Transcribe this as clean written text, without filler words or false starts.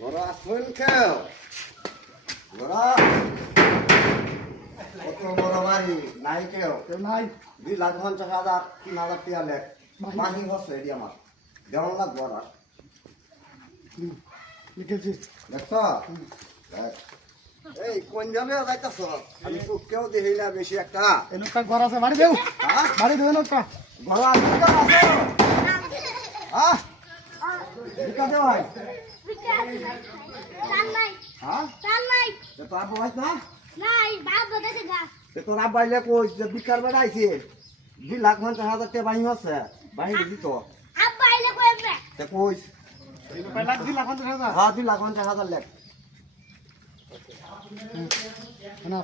বড় আসবেন কেউ বড় কত বড় বাড়ি নাই কেউ নাই 2,50,000 3,000 টাকা লেখ মাহি হচ্ছে এটি আমার দেওয়ান লাগবো আর লিখেছি দেখছ এই কোন যাবে যাইতেছ আমি চোখকেও দেখি না বেশি একটা এনকা ঘর আছে বাড়ি দেও হ্যাঁ বাড়ি দেও এনকা ঘর আছে কেউ আছে হ্যাঁ ভিকা দে ভাই হ্যাঁ তোর আব্বা ভাই না তোর আব্বা আইলে কই যে বিকার বেড়া আইছে 2,50,000 টাকা বাহি হচ্ছে বাহি দিত তে কইস এনকা লাখ 2,50,000 হ্যাঁ 2,50,000 লেখ না